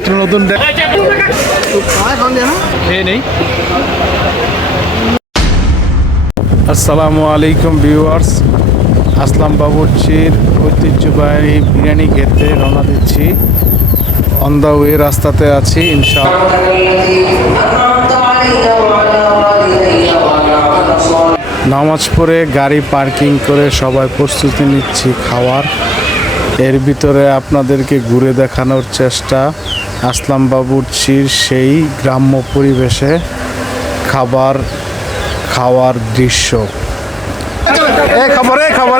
একটু নতুন আসসালামু আলাইকুম ভিউয়ার্স আসলাম বাবুর্চির ঐতিহ্যবাহী বিরিয়ানি খেতে রওনা দিচ্ছি। অন দ্য ওয়ে রাস্তাতে আছি ইনশাআল্লাহ। নামাজ পড়ে গাড়ি পার্কিং করে সবাই প্রস্তুতি নিচ্ছি খাওয়ার। এর ভিতরে আপনাদেরকে ঘুরে দেখানোর চেষ্টা। আসলাম বাবুর্চির সেই গ্রাম্য পরিবেশে খাবার খাওয়ার দৃশ্য। খবর এই খবর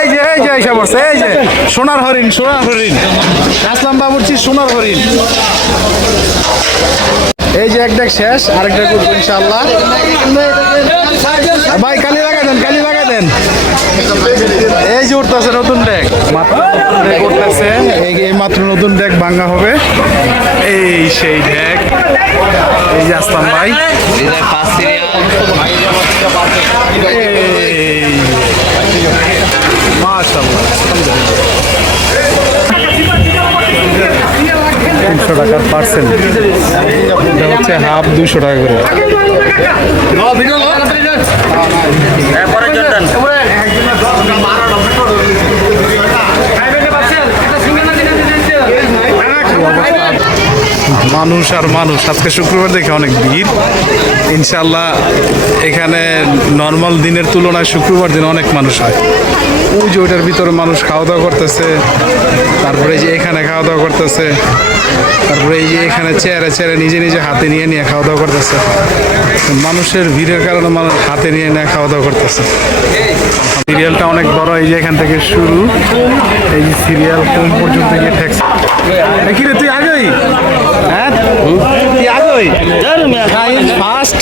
এই যে এই যে খবর এই যে, সোনার হরিণ সোনার হরিণ। আসলাম বাবুর্চি সোনার হরিণ। এই যে এক শেষ আরেকটা করব ইনশাল্লাহ ভাই, কালি লাগাই দেন, কালি লাগাই দেন। উঠতেছে নতুন ডেক উঠতেছে। এই মাত্র নতুন ডেক ভাঙা হবে। এই সেই ডেক এই যে আসলাম ভাই। এই তিনশো টাকার পার্সেন্ট এটা হচ্ছে হাফ দুশো টাকা করে। মানুষ আর মানুষ। আজকে শুক্রবার দেখে অনেক ভিড়। ইনশাল্লাহ এখানে নর্মাল দিনের তুলনায় শুক্রবার দিনে অনেক মানুষ হয়। ওই যে ওইটার ভিতরে মানুষ খাওয়া দাওয়া করতেছে তারপরে যে এখানে খাওয়া দাওয়া করতেছে তারপরে এই যে এখানে চেয়ারে চেয়ারে নিজে নিজে হাতে নিয়ে নিয়ে খাওয়া দাওয়া করতেছে। মানুষের ভিড়ের কারণে মানুষ হাতে নিয়ে নিয়ে খাওয়া দাওয়া করতেছে। সিরিয়ালটা অনেক বড় এই যে এখান থেকে শুরু। এই যে সিরিয়াল কোন পর্যন্ত গিয়ে ঠেকছে? তুই আগেই? হ্যাঁ? তুই আগেই? ফার্স্ট।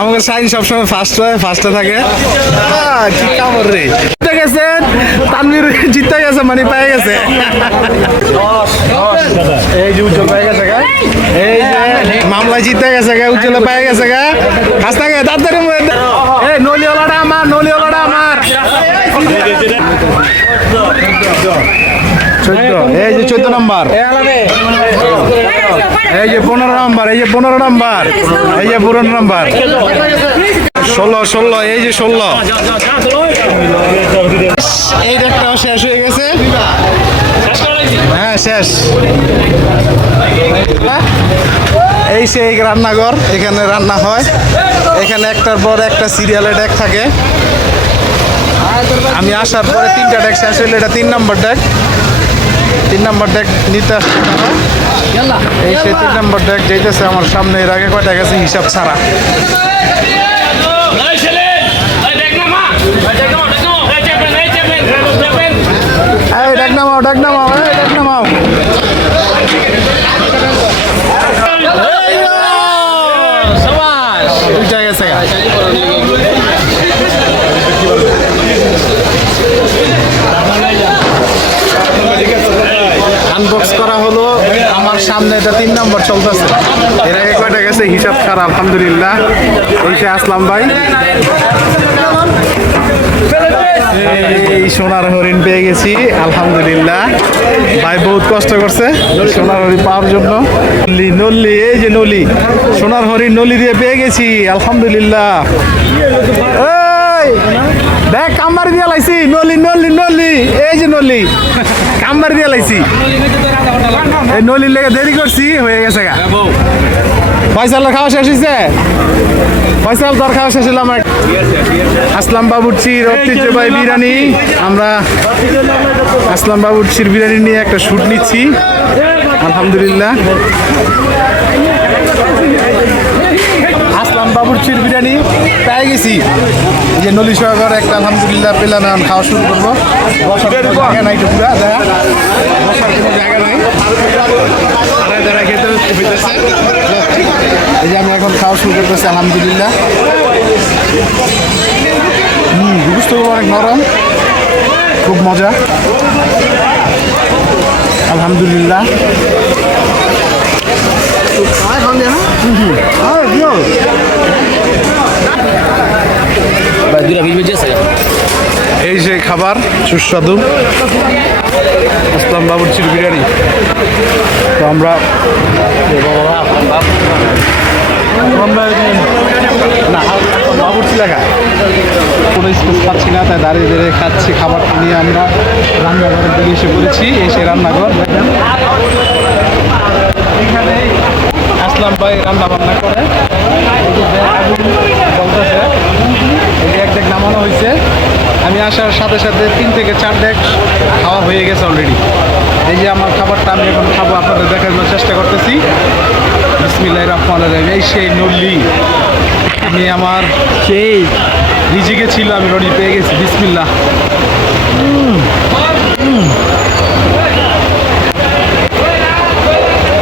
আমাকে সাইন্স সবসময় ফার্স্ট হয় ফার্স্টে থাকে। কি কামড় রে। জিতে গেছে তানভীর জিতে গেছে মানে পেয়ে গেছে। এই যে উজ্জ্বল পেয়ে গেছে গা এই যে। মামলা জিতে গেছে গা উজ্জ্বল পেয়ে গেছে গা হাসতে গে তাড়াতাড়ি। এই নলিওয়ালাটা আমার নলিওয়ালাটা আমার। চোদ্দ এই যে চোদ্দ নম্বর। এই যে পনেরো নম্বর এই যে পনেরো নম্বর। এই যে পনেরো নম্বর। ষোলো ষোলো, এই যে ষোলো। এই ডেকটাও শেষ হয়ে গেছে। হ্যাঁ শেষ। এই সেই রান্নাঘর, এখানে রান্না হয়। এখানে একটার পর একটা সিরিয়ালের ডেক থাকে। আমি আসার পরে তিনটা ডেক শেষ হইলে এটা তিন নম্বর ডেক তিন নম্বর ডেক নিতে। এই সেই তিন নম্বর ডেক যেতেছে আমার সামনে, এর আগে কয়টা গেছে? হিসাব ছাড়া। ডেক নামাও ডেক নামাও ডেক নামাও দুইটা গেছে। আনবক্স করা হলো। আমার সামনে এটা তিন নম্বর চলতেছে। এর আগে কয়টা গেছে? হিসাব খারাপ, আলহামদুলিল্লাহ। এই সে আসলাম ভাই। এই সোনার হরিণ পেয়ে গেছি, আলহামদুলিল্লাহ। ভাই বহুত কষ্ট করছে সোনার হরিণ পাওয়ার জন্য। নল্লি এই যে নলি। সোনার হরিণ নলি দিয়ে পেয়ে গেছি, আলহামদুলিল্লাহ। দেখ কাম্বার দিয়ে লাইছি। নলি নলি নলি। এই যে নলি কাম্বার দিয়ে লাইছি। এই নলির লেগে দেরি করছি হয়ে গেছে গা। ফয়সালের খাওয়া শেষ হয়েছে ফয়সাল তোর খাওয়া শেষ হলো আমার। আসলাম বাবুর্চির ঐতিহ্যবাহী বিরিয়ানি। আমরা আসলাম বাবুর্চির বিরিয়ানি নিয়ে একটা শ্যুট নিচ্ছি। আলহামদুলিল্লাহ আসলাম বাবুর্চির বিরিয়ানি পেয়ে গেছি। যে নলি সহকারে একটা আলহামদুলিল্লাহ পেলাম এখন খাওয়া শুরু করব। বসার কোনো জায়গা নাই তো পুরা দেখা। বসার কোনো জায়গা নাই দাঁড়ায় দাঁড়ায় খেতে এই যে আমি এখন খাওয়া শুরু করতেছি আলহামদুলিল্লাহ। হুম গুস্তগুলো অনেক নরম। খুব মজা। আলহামদুলিল্লাহ হুম, হুম। আরে, দিও। এই যে খাবার, সুস্বাদু। আসলাম বাবুর্চির বিরিয়ানি। তো আমরা না, বাবুর্চি লেখা কোনো স্পেস পাচ্ছি না, তাই দাঁড়িয়ে দাঁড়িয়ে খাচ্ছি খাবার নিয়ে আমরা রান্নাঘরের দিকে এসে পড়েছি, এসে রান্নাঘর। আসলাম ভাই রান্না বান্না করে এই যে দেখ আগুন জ্বলতেছে এই যে এক ডেক নামানো হয়েছে আমি আসার সাথে সাথে তিন থেকে চার ডেক খাওয়া হয়ে গেছে অলরেডি এই যে আমার খাবারটা আমি এখন খাব, আপনাদের দেখার জন্য চেষ্টা করতেছি। বিসমিল্লাহ রহমান রহিম। এই সেই নল্লি। আমি আমার সেই রিজিকে ছিল, আমি রনি পেয়ে গেছি। বিসমিল্লাহ।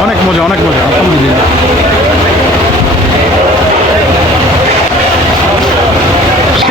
অনেক মজা অনেক মজা। আলহামদুলিল্লাহ।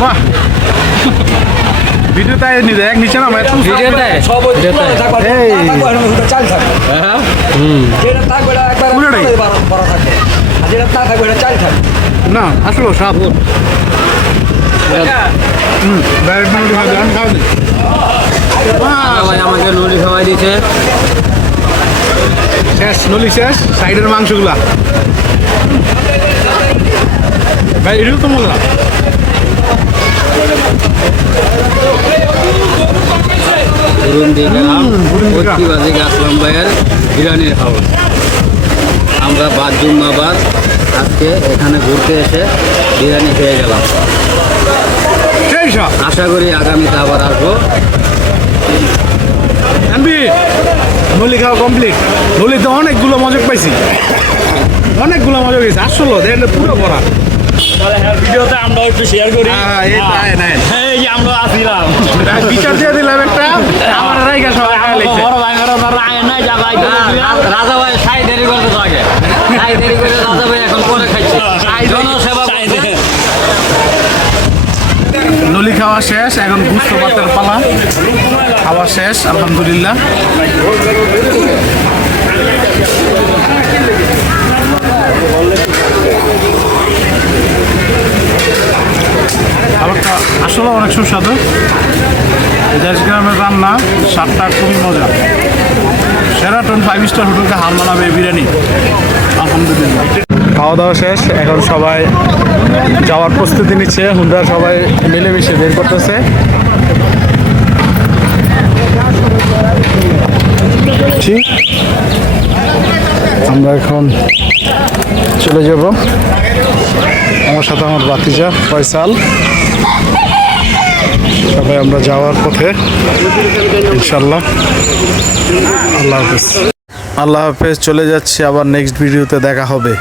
বাহ। ভিডিও তাই নি দেখ নিচে না সব এই। থাকবে, ওটার মধ্যে চাল। যেটা থাকবে, একবারে ভরা থাকবে। আর যেটা না থাকবে, চাল থাকবে। না আসলো সাপ হুম। ডাইরেক্ট নলি খাওয়া দেন খাওয়া আমাকে নুড়ি খাওয়াই দিচ্ছে শেষ নলি শেষ সাইডের মাংসগুলা। ভাই এটাও তো মজা। আসলাম ভাইয়ের হাউস আমরা বাদ জুম্মাবাদ আজকে এখানে ঘুরতে এসে বিরিয়ানি পেয়ে গেলাম। সেই সব। আশা করি আগামীতে আবার আসব। নলি খাওয়া কমপ্লিট নলিতে অনেকগুলো মজা পাইছি। অনেকগুলো মজা পেয়েছি আসলো দেখলে পুরো ভরা। ভিডিওতে আমরা একটু শেয়ার করি। হ্যাঁ, এই যে আমরা আসিলাম। বিচার দিয়ে দিলাম একটা। আমার রাইগা সবাই খাওয়া বড় ভাই মেরা তারা আয় নাই যা ভাই রাজা ভাই সাই দেরি করতে থাকে সাই দেরি করে রাজা ভাই এখন পরে খাচ্ছে জনসেবা করতে। নলি খাওয়া শেষ এখন গুস্ত পাতের পালা। খাওয়া শেষ আলহামদুলিল্লাহ। সুস্বাদু। দেশ গ্রামের রান্না, স্বাদটা খুবই মজা সেরাটন ফাইভ স্টার হোটেলকে হার মানাবে বিরিয়ানি। আলহামদুলিল্লাহ। খাওয়া দাওয়া শেষ, এখন সবাই যাওয়ার প্রস্তুতি নিচ্ছে হুন্ডা সবাই মিলেমিশে বের করতেছে। আমরা এখন চলে যাব। আমার সাথে আমার বাতিজা ফয়সাল। সবাই, আমরা যাওয়ার পথে ইনশাল্লাহ আল্লাহ হাফেজ। আল্লাহ হাফেজ, চলে যাচ্ছি আবার নেক্সট ভিডিওতে দেখা হবে।